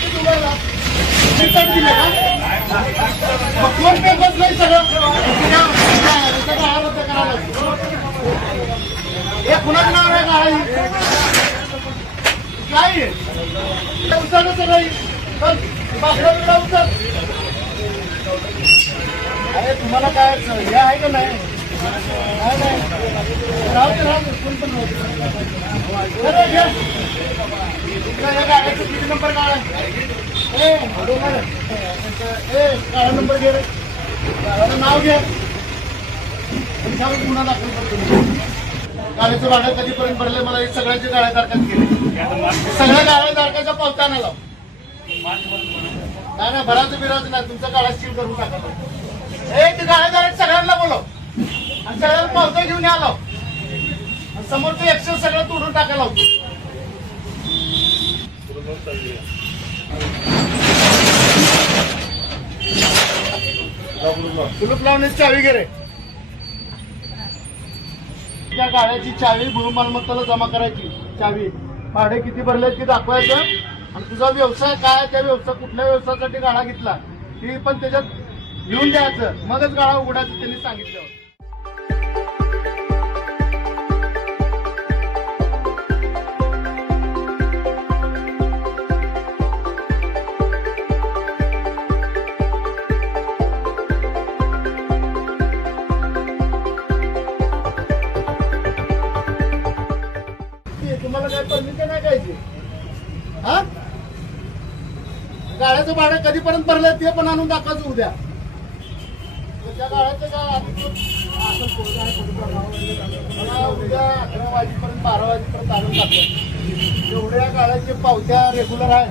की तुम्हाला तिकीट दिले का? मग कोण पे बसलंय सगळं रद्द करायला हे कुणाच नाव आहे गाडी काय उचल सगळं बाकडा बिडा उचल. अरे तुम्हाला काय हे आहे का नाही राहू दे कोण पण गाड्याचा किती नंबर काढा काळा नंबर घे रे नाव घे गुन्हा दाखल करतो. गाड्याचं भाडं कधीपर्यंत भरले मला एक सगळ्यांच्या गाड्या तारखात केले सगळ्या गाड्या तारखाच्या पावत्यानं लाव नाही भराचं बिराचं नाही तुमच्या गाड्या सील करून टाका. एक गाड्या सगळ्यांना बोलव आणि सगळ्यांना पावत्या घेऊन आलो समोरचं एक्शन सगळं तोडून टाकायला होतं. कुलूप लावण्याची चावी घे रे. त्या गाड्याची चावी गृहमालमत्ताला जमा करायची चावी भाडे किती भरले ते दाखवायचं आणि तुझा व्यवसाय काय त्या व्यवसाय कुठल्या व्यवसायासाठी गाडा घेतला ती पण त्याच्यात घेऊन द्यायचं मगच गाडा उघडायचं त्यांनी सांगितलं. तुम्हाला काय परमिशन आहे काय हा गाड्याचं भाडं कधीपर्यंत भरलं ते पण आणून दाखवायचं उद्या. त्या गाड्याचं काय उद्या 11 वाजेपर्यंत 12 वाजेपर्यंत आणून दाखवायचं. एवढ्या गाड्याच्या पावत्या रेग्युलर आहे.